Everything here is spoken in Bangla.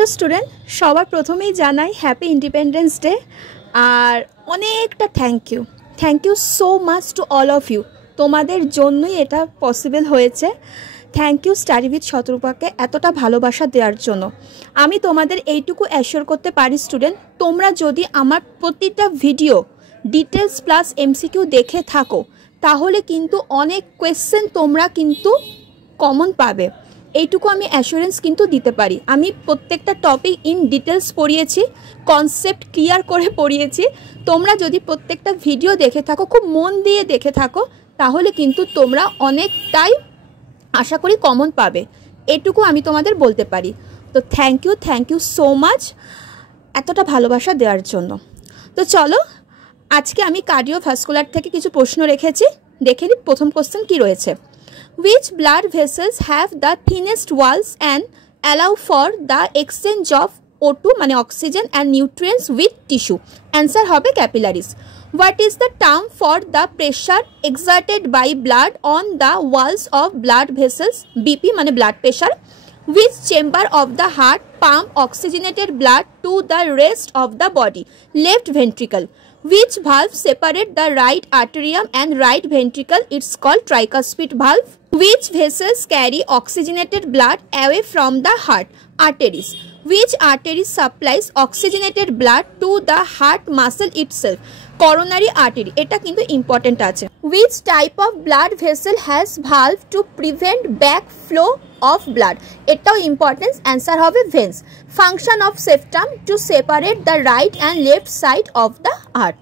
হ্যালো স্টুডেন্ট, সবার প্রথমেই জানাই হ্যাপি ইন্ডিপেন্ডেন্স ডে। আর অনেকটা thank you so much to all of you. তোমাদের জন্যই এটা পসিবল হয়েছে। থ্যাংক ইউ স্টাডি উইথ শতরূপাকে এতটা ভালোবাসা দেওয়ার জন্য। আমি তোমাদের এইটুকু অ্যাসিওর করতে পারি স্টুডেন্ট, তোমরা যদি আমার প্রতিটা ভিডিও ডিটেলস প্লাস এমসিকিউ দেখে থাকো তাহলে কিন্তু অনেক কোয়েশ্চেন তোমরা কিন্তু কমন পাবে, এইটুকু আমি অ্যাসুরেন্স কিন্তু দিতে পারি। আমি প্রত্যেকটা টপিক ইন ডিটেলস পড়িয়েছি, কনসেপ্ট ক্লিয়ার করে পড়িয়েছি। তোমরা যদি প্রত্যেকটা ভিডিও দেখে থাকো, খুব মন দিয়ে দেখে থাকো, তাহলে কিন্তু তোমরা অনেকটাই আশা করি কমন পাবে, এটুকু আমি তোমাদের বলতে পারি। তো থ্যাংক ইউ সো মাচ এতটা ভালোবাসা দেওয়ার জন্য। তো চলো, আজকে আমি কার্ডিওভাস্কুলার থেকে কিছু প্রশ্ন রেখেছি, দেখে নিই প্রথম কোশ্চেন কী রয়েছে। Which blood vessels have the thinnest walls and allow for the exchange of O2 মানে oxygen and nutrients with tissue? Answer হবে capillaries. What is the term for the pressure exerted by blood on the walls of blood vessels? BP মানে blood pressure. Which chamber of the heart pump oxygenated blood to the rest of the body? Left ventricle. Which valve separate the right atrium and right ventricle? It's called tricuspid valve. Which vessels carry oxygenated blood away from the heart? Arteries. Which artery supplies oxygenated blood to the heart muscle itself? Coronary artery. এটা কিন্তু ইম্পর্টেন্ট আছে। Which type of blood vessel has valve to prevent backflow of blood? এটাও ইম্পর্টেন্স, অ্যান্সার হবে veins. Function of septum to separate the right and left side of the heart.